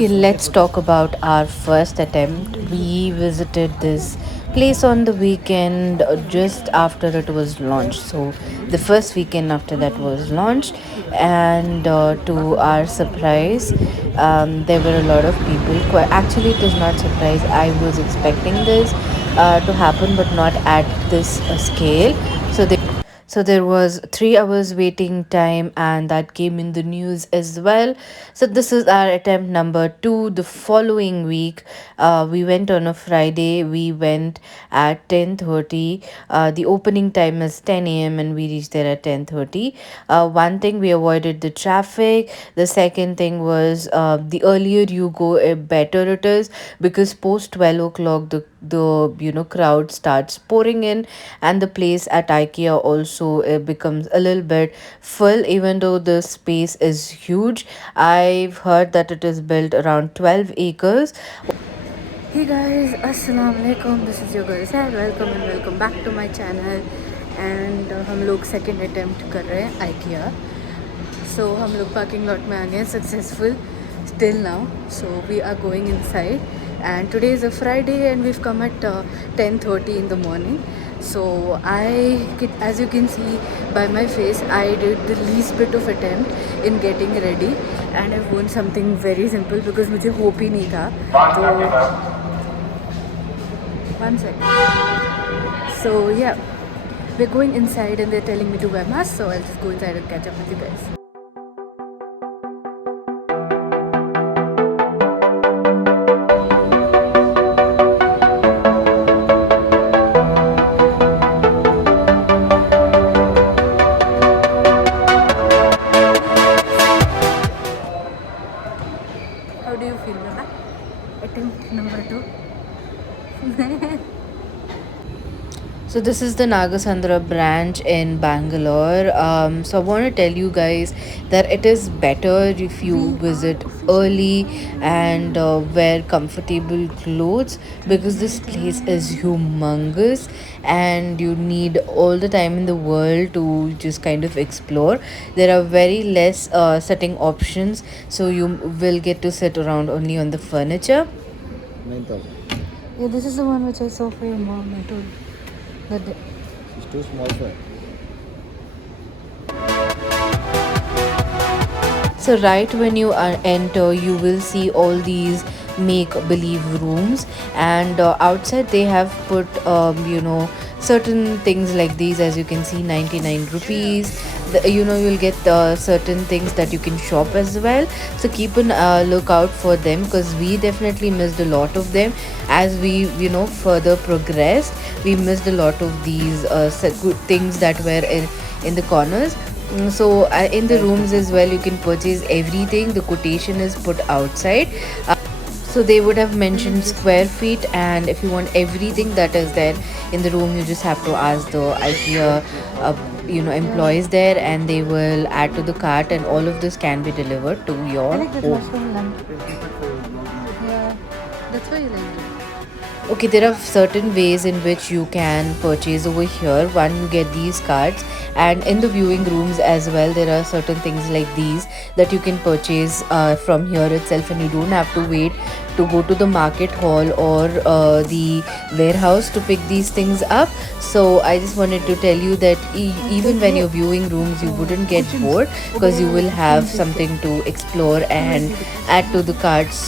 Okay, let's talk about our first attempt. We visited this place on the weekend just after it was launched. So, the first weekend after that was launched, and to our surprise, there were a lot of people. Actually, it is not surprise. I was expecting this to happen, but not at this scale. So there was 3 hours waiting time, and that came in the news as well. So this is our attempt number two. The following week, we went on a Friday. We went at 10:30. The opening time is 10 a.m. and we reached there at 10:30. One thing, we avoided the traffic. The second thing was, the earlier you go, better it is, because post 12 o'clock the crowd starts pouring in, and the place at IKEA also becomes a little bit full, even though the space is huge. I've heard that it is built around 12 acres. Hey guys, assalamu alaikum. This is your girl Saher. Welcome and welcome back to my channel. And हम लोग second attempt कर रहे हैं IKEA. So हम लोग parking lot में आ गए हैं successful till now. So we are going inside, and today is a Friday and we've come at 10:30 in the morning. So as you can see by my face, I did the least bit of attempt in getting ready, and I've worn something very simple because मुझे hope ही नहीं था. तो 1 second. So yeah, we're going inside and they're telling me to wear mask, so I'll just go inside and catch up with you guys. How do you feel, Baba? Attempt number two. So this is the Nagasandra branch in Bangalore. So I want to tell you guys that it is better if you visit early and wear comfortable clothes, because this place is humongous and you need all the time in the world to just kind of explore. There are very less sitting options, so you will get to sit around only on the furniture. 9,000. Yeah, this is the one which I saw for your mom. I told that. It's too small for it. So right when you enter, you will see all these make believe rooms, and outside they have put certain things like these. As you can see, 99 rupees. You'll get certain things that you can shop as well. So keep an lookout for them, because we definitely missed a lot of them. As we further progressed, we missed a lot of these good things that were in the corners. So in the rooms as well, you can purchase everything. The quotation is put outside. So they would have mentioned square feet, and if you want everything that is there in the room, you just have to ask the IKEA employees there, and they will add to the cart, and all of this can be delivered to your home. Yeah, that's why you like it. Okay, there are certain ways in which you can purchase over here. One, you get these cards, and in the viewing rooms as well, there are certain things like these that you can purchase from here itself, and you don't have to wait to go to the market hall or the warehouse to pick these things up. So I just wanted to tell you that even when you're viewing rooms, you wouldn't get bored, because you will have something to explore and add to the cards.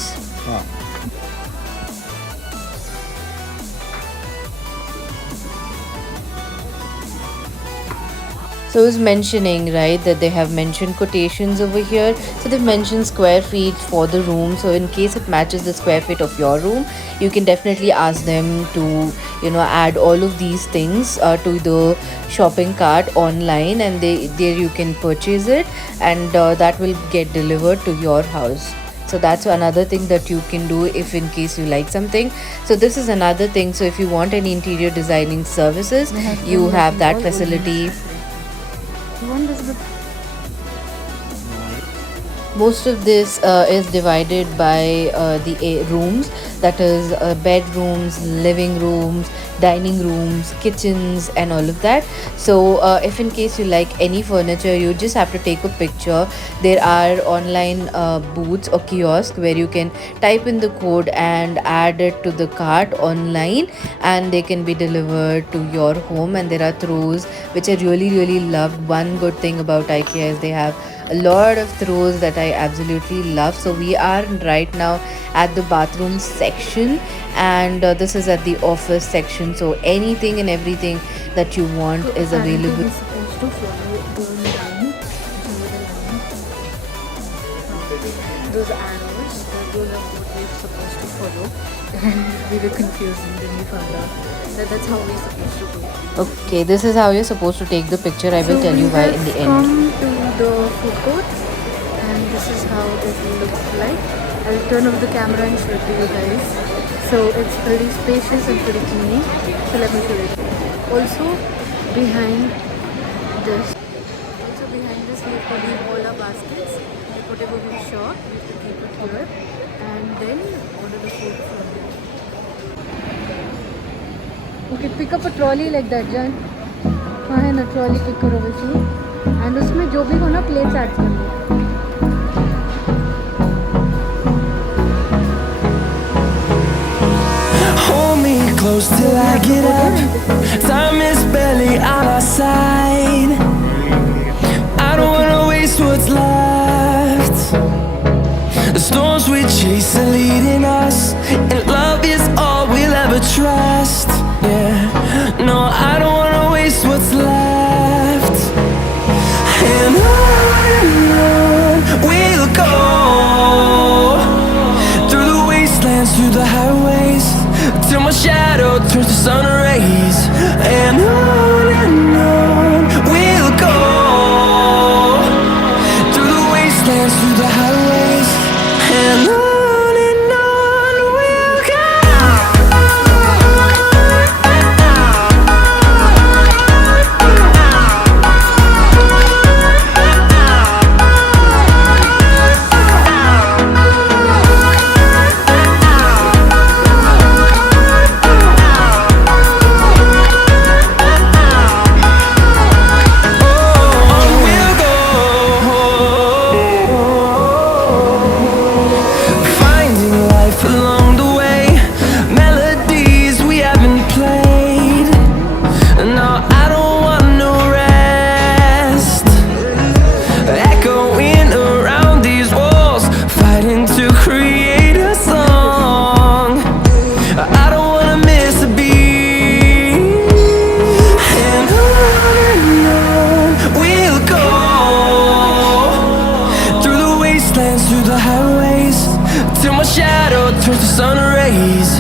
So I was mentioning, right, that they have mentioned quotations over here. So they've mentioned square feet for the room. So in case it matches the square feet of your room, you can definitely ask them to, add all of these things to the shopping cart online, and there you can purchase it, and that will get delivered to your house. So that's another thing that you can do if in case you like something. So this is another thing. So if you want any interior designing services, you have that facility. You want this book? Most of this is divided by the rooms, that is bedrooms, living rooms, dining rooms, kitchens, and all of that. So if in case you like any furniture, you just have to take a picture. There are online booths or kiosks where you can type in the code and add it to the cart online, and they can be delivered to your home. And there are throws which I really loved. One good thing about IKEA is they have a lot of throws that I absolutely love. So we are right now at the bathroom section, and this is at the office section. So anything and everything that you want So is apparently available. we're supposed to follow the line, those arrows, those are what we're supposed to follow. And we were confused and then we found out that that's how we're supposed to go. Okay, this is how you're supposed to take the picture. I So will tell we you why have in the end. come to the food court and this is how it looks like. I'll turn off the camera and show it to you guys. So it's pretty spacious and pretty clean. So let me show you. Also behind this, we have put in all our baskets. Like whatever we shop, we have to keep it here and then order the food from here. Okay, pick up a trolley like that, Jan. हाँ है ना trolley pick करो वैसे and उसमें जो भी हो ना प्लेट्स ऐड कर लो. Hold me close till I get up. Time is barely on our side. I don't wanna waste what's left. The storms we chase are leading us, and love is all we'll ever trust. Yeah, no, I don't wanna waste what's left. And on we'll go, through the wastelands, through the highways, till my shadow turns to sun rays. And on we'll go, through the wastelands, through the highways, and on we'll go. Finding life along the way, melodies we haven't played. No, I don't want no rest. Echoing around these walls, fighting to create a song. I don't wanna miss a beat. And on we'll go, through the wastelands, through the highways, till my shadow turns to sun rays.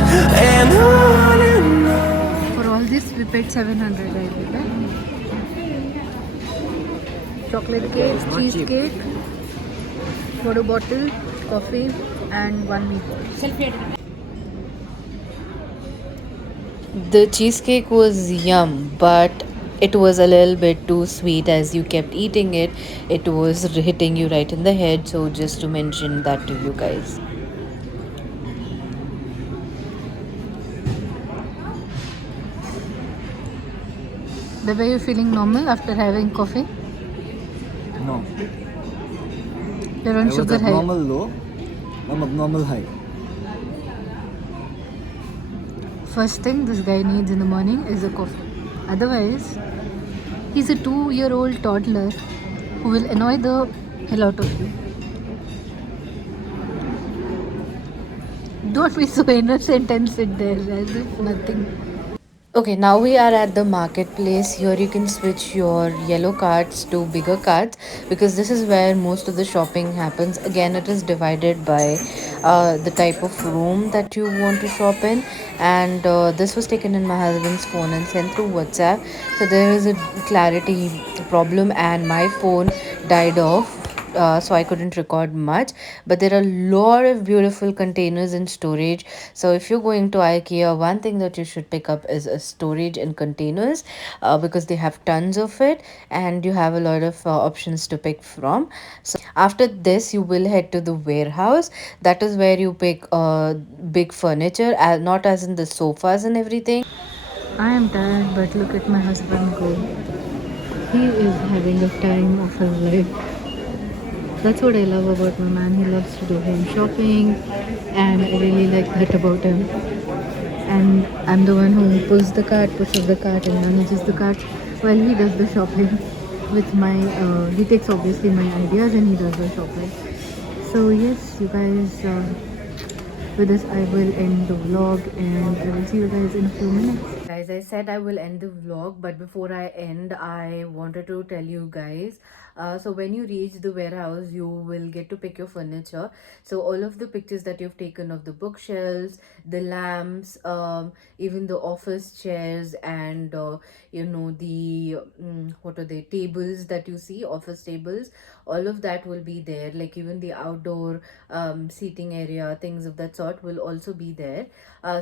And on and on. For all this we paid 700 I believe. Chocolate cake, cheese cake, water bottle, coffee and one meatball. The cheesecake was yum, but it was a little bit too sweet. As you kept eating it, it was hitting you right in the head. So, just to mention that to you guys. The way you're feeling normal after having coffee? No. You're I on was sugar high. abnormal low. I'm abnormal high. First thing this guy needs in the morning is a coffee. Otherwise, he's a 2-year-old toddler who will annoy the hell out of you. Don't be so innocent and sit there as if nothing. Okay, now we are at the marketplace. Here you can switch your yellow carts to bigger carts, because this is where most of the shopping happens. Again, it is divided by the type of room that you want to shop in. And this was taken in my husband's phone and sent through WhatsApp. So there is a clarity problem, and my phone died off. so I couldn't record much. But there are a lot of beautiful containers and storage. So if you're going to IKEA, one thing that you should pick up is a storage and containers, because they have tons of it, and you have a lot of options to pick from. So after this, you will head to the warehouse. That is where you pick big furniture, not as in the sofas and everything. I am tired, but look at my husband go. He is having a time of his life. That's what I love about my man. He loves to do home shopping, and I really like that about him. And I'm the one who pulls the cart, pushes the cart, and manages the cart while he does the shopping. With my, he takes obviously my ideas and he does the shopping. So yes, you guys. With this, I will end the vlog, and I will see you guys in a few minutes. Guys, I said I will end the vlog, but before I end, I wanted to tell you guys. So when you reach the warehouse, you will get to pick your furniture. So all of the pictures that you've taken of the bookshelves, the lamps, even the office chairs, and the what are they, tables that you see, office tables, all of that will be there. Like even the outdoor seating area, things of that sort will also be there.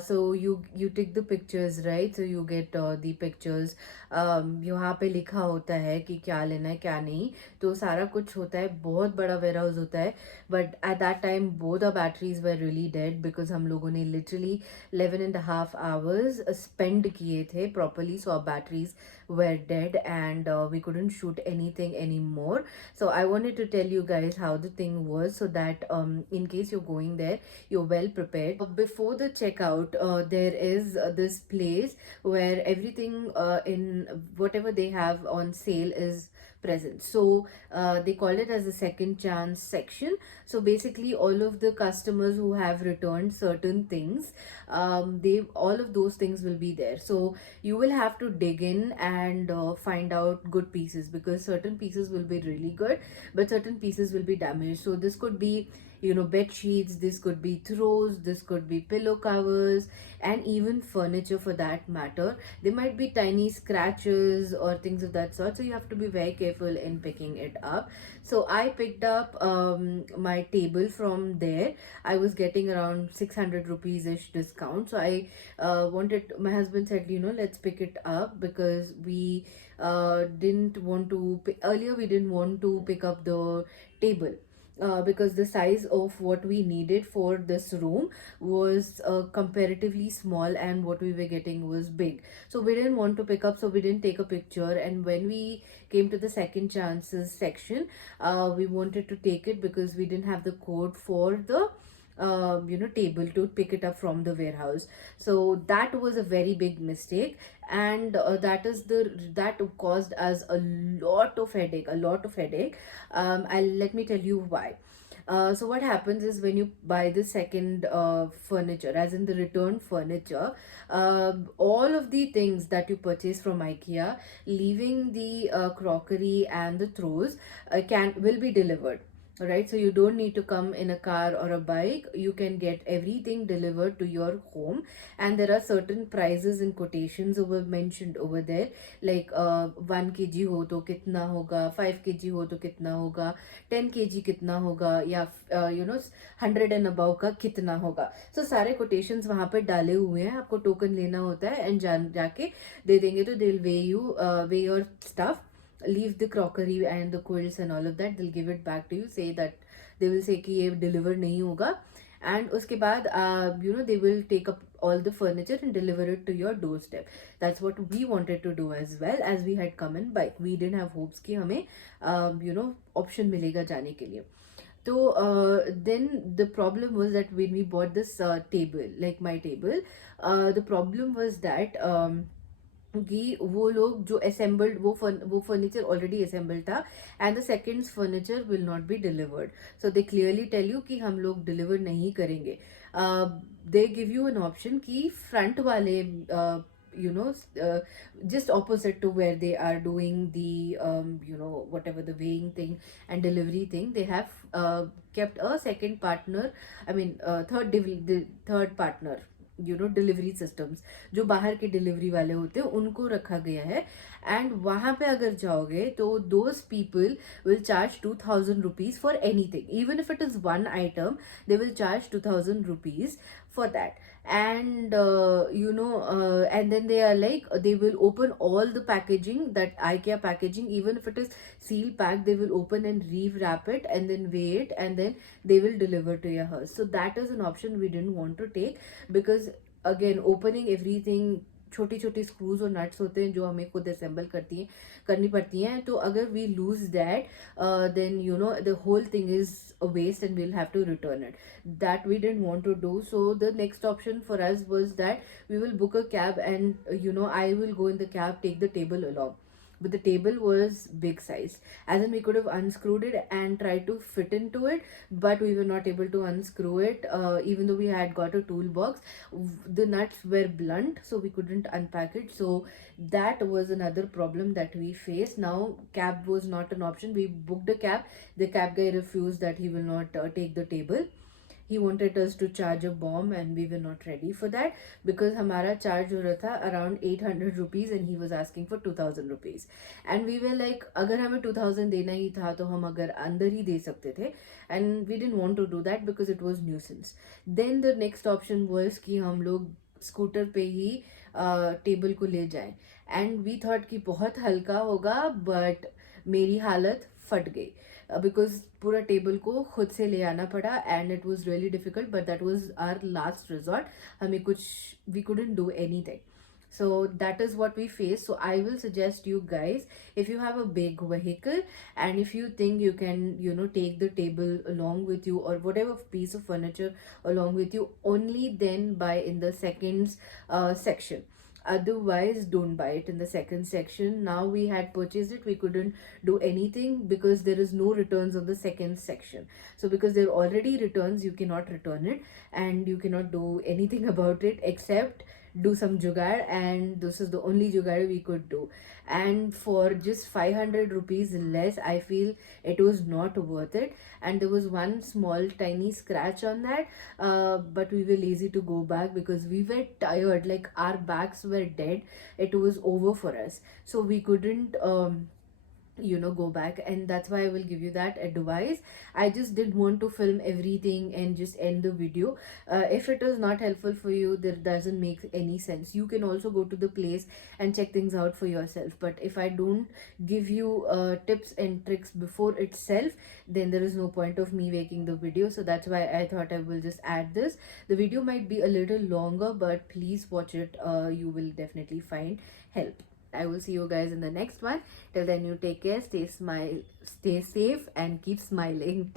So you take the pictures, right? So you get the pictures. यहाँ पे लिखा होता है कि क्या लेना है क्या नहीं, तो सारा कुछ होता है. बहुत बड़ा वेयर हाउस होता है. But at that time both our batteries were really dead because हम लोगों ने literally 11.5 hours spend किए थे properly, so our batteries were dead, and we couldn't shoot anything anymore. So I wanted to tell you guys how the thing was, so that in case you're going there, you're well prepared. Before the checkout, there is this place where everything in whatever they have on sale is present. So they call it as a second chance section. So basically all of the customers who have returned certain things, they all of those things will be there. So you will have to dig in and find out good pieces, because certain pieces will be really good but certain pieces will be damaged. So this could be, bed sheets, this could be throws, this could be pillow covers, and even furniture for that matter. There might be tiny scratches or things of that sort, so you have to be very careful in picking it up. So I picked up my table from there. I was getting around 600 rupees ish discount, so I wanted, my husband said, let's pick it up, because we didn't want to earlier we didn't want to pick up the table, because the size of what we needed for this room was comparatively small, and what we were getting was big. So we didn't want to pick up, so we didn't take a picture. And when we came to the second chances section, we wanted to take it because we didn't have the code for the table to pick it up from the warehouse. So that was a very big mistake, and that caused us a lot of headache. I'll let me tell you why. So what happens is, when you buy the second furniture, as in the return furniture, all of the things that you purchase from IKEA, leaving the crockery and the throws, can will be delivered. Right, so you don't need to come in a car or a bike. You can get everything delivered to your home, and there are certain prices and quotations over mentioned over there, like 1 kg हो तो कितना होगा, 5 kg हो तो कितना होगा, 10 kg कितना होगा, या 100 and above का कितना होगा. So सारे quotations वहाँ पर डाले हुए हैं. आपको टोकन लेना होता है, एंड जाके दे देंगे तो they'll weigh your stuff, leave the crockery and the quilts and all of that. They'll give it back to you, say that they will say कि ये deliver नहीं होगा, and उसके बाद they will take up all the furniture and deliver it to your doorstep. That's what we wanted to do as well, as we had come in bike. We didn't have hopes कि हमें option मिलेगा जाने के लिए. So then the problem was that when we bought this table, like my table, the problem was that कि वो लोग जो assembled, वो furniture already assembled था, and the second furniture will not be delivered. So they clearly tell you कि हम लोग deliver नहीं करेंगे. They give you an option कि front वाले just opposite to where they are doing the whatever the weighing thing and delivery thing, they have kept a second partner, I mean third partner, delivery systems, जो बाहर के delivery वाले होते हैं उनको रखा गया है। एंड वहाँ पे अगर जाओगे तो those people will charge 2000 rupees for anything, even if it is one item, they will charge 2000 rupees for that. And and then they are like, they will open all the packaging, that IKEA packaging, even if it is seal packed, they will open and rewrap it and then weigh it, and then they will deliver to your house. So that is an option we didn't want to take, because again, opening everything, छोटी छोटी screws और nuts होते हैं जो हमें खुद assemble करनी पड़ती हैं, तो अगर we lose that then the whole thing is a waste and we'll have to return it. That we didn't want to do. So the next option for us was that we will book a cab, and I will go in the cab, take the table along. But the table was big sized, as in we could have unscrewed it and tried to fit into it, but we were not able to unscrew it, even though we had got a toolbox. The nuts were blunt, so we couldn't unpack it. So that was another problem that we faced. Now cab was not an option. We booked a cab. The cab guy refused, that he will not take the table. He wanted us to charge a bomb, and we were not ready for that, because हमारा charge हो रहा था around 800 rupees and he was asking for 2000 rupees. And we were like, अगर हमें 2000 देना ही था तो हम अगर अंदर ही दे सकते थे, and we didn't want to do that because it was nuisance. Then the next option was कि हम लोग स्कूटर पे ही टेबल को ले जाएं, एंड वी थॉट कि बहुत हल्का होगा, बट मेरी हालत फट गई, बिकॉज पूरा टेबल को खुद से ले आना पड़ा, and it was really difficult, but that was our last resort. हमें कुछ, we couldn't do anything. So that is what we face. So I will suggest you guys, if you have a big vehicle and if you think you can take the table along with you, or whatever piece of furniture along with you, only then buy in the second section. Otherwise don't buy it in the second section. Now we had purchased it, we couldn't do anything because there is no returns on the second section. So because there are already returns, you cannot return it, and you cannot do anything about it except do some jugaad, and this is the only jugaad we could do. And for just 500 rupees less, I feel it was not worth it. And there was one small tiny scratch on that, but we were lazy to go back because we were tired, like our backs were dead, it was over for us, so we couldn't go back. And that's why I will give you that advice. I just didn't want to film everything and just end the video. If it is not helpful for you, that doesn't make any sense. You can also go to the place and check things out for yourself, but if I don't give you tips and tricks before itself, then there is no point of me making the video. So that's why I thought I will just add this. The video might be a little longer, but please watch it. You will definitely find help. I will see you guys in the next one. Till then, you take care, stay safe, and keep smiling.